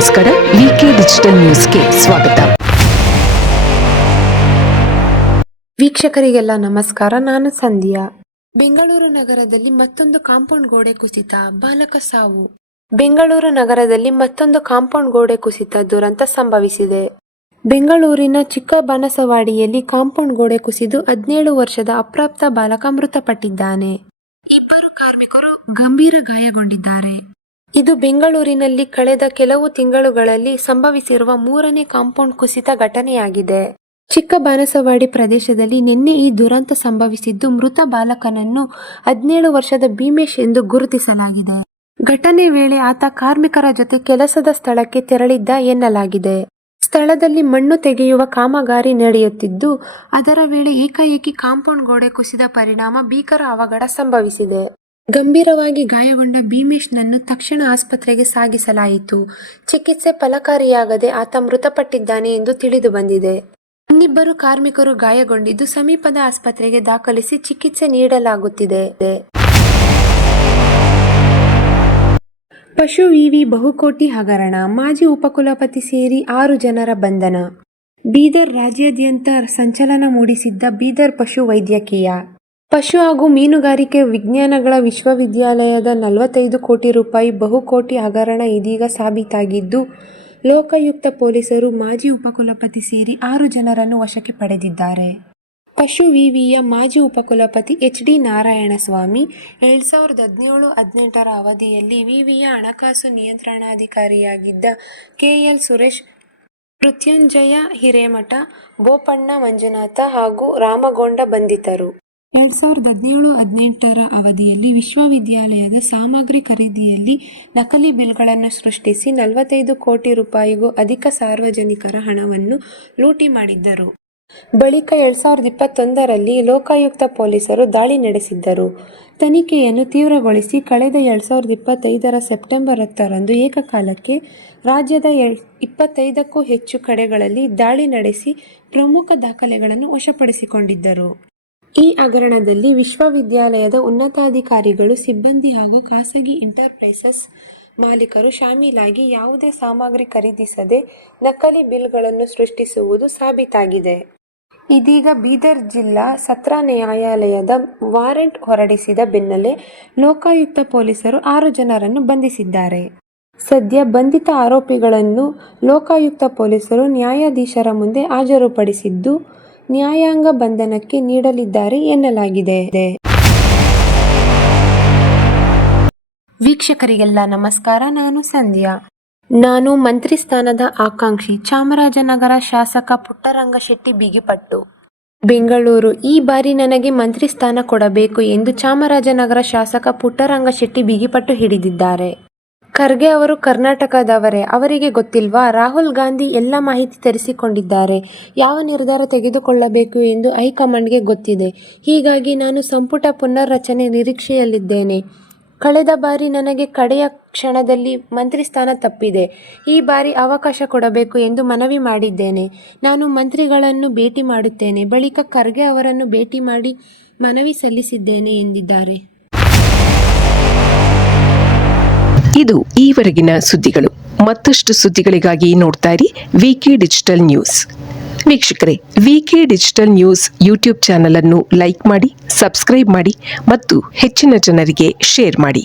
ನಮಸ್ಕಾರ. ವಿಕೆ ಡಿಜಿಟಲ್ ನ್ಯೂಸ್ಗೆ ಸ್ವಾಗತ. ವೀಕ್ಷಕರಿಗೆಲ್ಲ ನಮಸ್ಕಾರ. ನಾನು ಸಂಧ್ಯಾ. ಬೆಂಗಳೂರು ನಗರದಲ್ಲಿ ಮತ್ತೊಂದು ಕಾಂಪೌಂಡ್ ಗೋಡೆ ಕುಸಿತ, ಬಾಲಕ ಸಾವು. ಬೆಂಗಳೂರು ನಗರದಲ್ಲಿ ಮತ್ತೊಂದು ಕಾಂಪೌಂಡ್ ಗೋಡೆ ಕುಸಿತ ದುರಂತ ಸಂಭವಿಸಿದೆ. ಬೆಂಗಳೂರಿನ ಚಿಕ್ಕಬಾಣಸವಾಡಿಯಲ್ಲಿ ಕಾಂಪೌಂಡ್ ಗೋಡೆ ಕುಸಿದು 17 ವರ್ಷದ ಅಪ್ರಾಪ್ತ ಬಾಲಕ ಮೃತಪಟ್ಟಿದ್ದಾನೆ. ಇಬ್ಬರು ಕಾರ್ಮಿಕರು ಗಂಭೀರ ಗಾಯಗೊಂಡಿದ್ದಾರೆ. ಇದು ಬೆಂಗಳೂರಿನಲ್ಲಿ ಕಳೆದ ಕೆಲವು ತಿಂಗಳುಗಳಲ್ಲಿ ಸಂಭವಿಸಿರುವ 3ನೇ ಕಾಂಪೌಂಡ್ ಕುಸಿತ ಘಟನೆಯಾಗಿದೆ. ಚಿಕ್ಕಬಾಣಸವಾಡಿ ಪ್ರದೇಶದಲ್ಲಿ ನಿನ್ನೆ ಈ ದುರಂತ ಸಂಭವಿಸಿದ್ದು, ಮೃತ ಬಾಲಕನನ್ನು 17 ವರ್ಷದ ಭೀಮೇಶ್ ಎಂದು ಗುರುತಿಸಲಾಗಿದೆ. ಘಟನೆ ವೇಳೆ ಆತ ಕಾರ್ಮಿಕರ ಜೊತೆ ಕೆಲಸದ ಸ್ಥಳಕ್ಕೆ ತೆರಳಿದ್ದ ಎನ್ನಲಾಗಿದೆ. ಸ್ಥಳದಲ್ಲಿ ಮಣ್ಣು ತೆಗೆಯುವ ಕಾಮಗಾರಿ ನಡೆಯುತ್ತಿದ್ದು, ಅದರ ವೇಳೆ ಏಕಾಏಕಿ ಕಾಂಪೌಂಡ್ ಗೋಡೆ ಕುಸಿದ ಪರಿಣಾಮ ಭೀಕರ ಅವಘಡ ಸಂಭವಿಸಿದೆ. ಗಂಭೀರವಾಗಿ ಗಾಯಗೊಂಡ ಭೀಮೇಶ್ನನ್ನು ತಕ್ಷಣ ಆಸ್ಪತ್ರೆಗೆ ಸಾಗಿಸಲಾಯಿತು. ಚಿಕಿತ್ಸೆ ಫಲಕಾರಿಯಾಗದೆ ಆತ ಮೃತಪಟ್ಟಿದ್ದಾನೆ ಎಂದು ತಿಳಿದು ಬಂದಿದೆ. ಇನ್ನಿಬ್ಬರು ಕಾರ್ಮಿಕರು ಗಾಯಗೊಂಡಿದ್ದು, ಸಮೀಪದ ಆಸ್ಪತ್ರೆಗೆ ದಾಖಲಿಸಿ ಚಿಕಿತ್ಸೆ ನೀಡಲಾಗುತ್ತಿದೆ. ಪಶು ವಿವಿ ಬಹುಕೋಟಿ ಹಗರಣ, ಮಾಜಿ ಉಪಕುಲಪತಿ ಸೇರಿ 6 ಜನರ ಬಂಧನ. ಬೀದರ್ ರಾಜ್ಯಾದ್ಯಂತ ಸಂಚಲನ ಮೂಡಿಸಿದ್ದ ಬೀದರ್ ಪಶು ವೈದ್ಯಕೀಯ, ಪಶು ಹಾಗೂ ಮೀನುಗಾರಿಕೆ ವಿಜ್ಞಾನಗಳ ವಿಶ್ವವಿದ್ಯಾಲಯದ 45 ಕೋಟಿ ರೂಪಾಯಿ ಬಹುಕೋಟಿ ಹಗರಣ ಇದೀಗ ಸಾಬೀತಾಗಿದ್ದು, ಲೋಕಾಯುಕ್ತ ಪೊಲೀಸರು ಮಾಜಿ ಉಪಕುಲಪತಿ ಸೇರಿ 6 ಜನರನ್ನು ವಶಕ್ಕೆ ಪಡೆದಿದ್ದಾರೆ. ಪಶು ವಿವಿಯ ಮಾಜಿ ಉಪಕುಲಪತಿ ಎಚ್. ಡಿ. ನಾರಾಯಣಸ್ವಾಮಿ 2017-18 ಅವಧಿಯಲ್ಲಿ ವಿವಿಯ ಹಣಕಾಸು ನಿಯಂತ್ರಣಾಧಿಕಾರಿಯಾಗಿದ್ದ ಕೆ. ಎಲ್. ಸುರೇಶ್, ಮೃತ್ಯುಂಜಯ ಹಿರೇಮಠ, ಬೋಪಣ್ಣ ಮಂಜುನಾಥ ಹಾಗೂ ರಾಮಗೊಂಡ ಬಂಧಿತರು. 2017-18 ಅವಧಿಯಲ್ಲಿ ವಿಶ್ವವಿದ್ಯಾಲಯದ ಸಾಮಗ್ರಿ ಖರೀದಿಯಲ್ಲಿ ನಕಲಿ ಬಿಲ್ಗಳನ್ನು ಸೃಷ್ಟಿಸಿ 45 ಕೋಟಿ ರೂಪಾಯಿಗೂ ಅಧಿಕ ಸಾರ್ವಜನಿಕರ ಹಣವನ್ನು ಲೂಟಿ ಮಾಡಿದ್ದರು. ಬಳಿಕ 2021ರಲ್ಲಿ ಲೋಕಾಯುಕ್ತ ಪೊಲೀಸರು ದಾಳಿ ನಡೆಸಿದ್ದರು. ತನಿಖೆಯನ್ನು ತೀವ್ರಗೊಳಿಸಿ ಕಳೆದ 2025 ಸೆಪ್ಟೆಂಬರ್ 10ರಂದು ಏಕಕಾಲಕ್ಕೆ ರಾಜ್ಯದ 25ಕ್ಕೂ ಹೆಚ್ಚು ಕಡೆಗಳಲ್ಲಿ ದಾಳಿ ನಡೆಸಿ ಪ್ರಮುಖ ದಾಖಲೆಗಳನ್ನು ವಶಪಡಿಸಿಕೊಂಡಿದ್ದರು. ಈ ಹಗರಣದಲ್ಲಿ ವಿಶ್ವವಿದ್ಯಾಲಯದ ಉನ್ನತಾಧಿಕಾರಿಗಳು, ಸಿಬ್ಬಂದಿ ಹಾಗೂ ಖಾಸಗಿ ಎಂಟರ್ಪ್ರೈಸಸ್ ಮಾಲೀಕರು ಶಾಮೀಲಾಗಿ ಯಾವುದೇ ಸಾಮಗ್ರಿ ಖರೀದಿಸದೆ ನಕಲಿ ಬಿಲ್ಗಳನ್ನು ಸೃಷ್ಟಿಸುವುದು ಸಾಬೀತಾಗಿದೆ. ಇದೀಗ ಬೀದರ್ ಜಿಲ್ಲಾ ಸತ್ರ ನ್ಯಾಯಾಲಯದ ವಾರೆಂಟ್ ಹೊರಡಿಸಿದ ಬೆನ್ನಲ್ಲೇ ಲೋಕಾಯುಕ್ತ ಪೊಲೀಸರು 6 ಜನರನ್ನು ಬಂಧಿಸಿದ್ದಾರೆ. ಸದ್ಯ ಬಂಧಿತ ಆರೋಪಿಗಳನ್ನು ಲೋಕಾಯುಕ್ತ ಪೊಲೀಸರು ನ್ಯಾಯಾಧೀಶರ ಮುಂದೆ ಹಾಜರುಪಡಿಸಿದ್ದು, ನ್ಯಾಯಾಂಗ ಬಂಧನಕ್ಕೆ ನೀಡಲಿದ್ದಾರೆ ಎನ್ನಲಾಗಿದೆ. ವೀಕ್ಷಕರಿಗೆಲ್ಲ ನಮಸ್ಕಾರ. ನಾನು ಸಂಧ್ಯಾ. ನಾನು ಮಂತ್ರಿ ಸ್ಥಾನದ ಆಕಾಂಕ್ಷಿ ಚಾಮರಾಜನಗರ ಶಾಸಕ ಪುಟ್ಟರಂಗಶೆಟ್ಟಿ ಬಿಗಿಪಟ್ಟು. ಬೆಂಗಳೂರು: ಈ ಬಾರಿ ನನಗೆ ಮಂತ್ರಿ ಸ್ಥಾನ ಕೊಡಬೇಕು ಎಂದು ಚಾಮರಾಜನಗರ ಶಾಸಕ ಪುಟ್ಟರಂಗಶೆಟ್ಟಿ ಬಿಗಿಪಟ್ಟು ಹಿಡಿದಿದ್ದಾರೆ. ಖರ್ಗೆ ಅವರು ಕರ್ನಾಟಕದವರೇ, ಅವರಿಗೆ ಗೊತ್ತಿಲ್ವಾ? ರಾಹುಲ್ ಗಾಂಧಿ ಎಲ್ಲ ಮಾಹಿತಿ ತರಿಸಿಕೊಂಡಿದ್ದಾರೆ. ಯಾವ ನಿರ್ಧಾರ ತೆಗೆದುಕೊಳ್ಳಬೇಕು ಎಂದು ಹೈಕಮಾಂಡ್ಗೆ ಗೊತ್ತಿದೆ. ಹೀಗಾಗಿ ನಾನು ಸಂಪುಟ ಪುನರ್ರಚನೆ ನಿರೀಕ್ಷೆಯಲ್ಲಿದ್ದೇನೆ. ಕಳೆದ ಬಾರಿ ನನಗೆ ಕಡೆಯ ಕ್ಷಣದಲ್ಲಿ ಮಂತ್ರಿ ಸ್ಥಾನ ತಪ್ಪಿದೆ. ಈ ಬಾರಿ ಅವಕಾಶ ಕೊಡಬೇಕು ಎಂದು ಮನವಿ ಮಾಡಿದ್ದೇನೆ. ನಾನು ಮಂತ್ರಿಗಳನ್ನು ಭೇಟಿ ಮಾಡುತ್ತೇನೆ. ಬಳಿಕ ಖರ್ಗೆ ಅವರನ್ನು ಭೇಟಿ ಮಾಡಿ ಮನವಿ ಸಲ್ಲಿಸಿದ್ದೇನೆ ಎಂದಿದ್ದಾರೆ. ಇದು ಈವರೆಗಿನ ಸುದ್ದಿಗಳು. ಮತ್ತಷ್ಟು ಸುದ್ದಿಗಳಿಗಾಗಿ ನೋಡ್ತಾ ಇರಿ ವಿಕೆ ಡಿಜಿಟಲ್ ನ್ಯೂಸ್. ವೀಕ್ಷಕರೇ, ವಿಕೆ ಡಿಜಿಟಲ್ ನ್ಯೂಸ್ ಯೂಟ್ಯೂಬ್ ಚಾನಲ್ ಅನ್ನು ಲೈಕ್ ಮಾಡಿ, ಸಬ್ಸ್ಕ್ರೈಬ್ ಮಾಡಿ ಮತ್ತು ಹೆಚ್ಚಿನ ಜನರಿಗೆ ಶೇರ್ ಮಾಡಿ.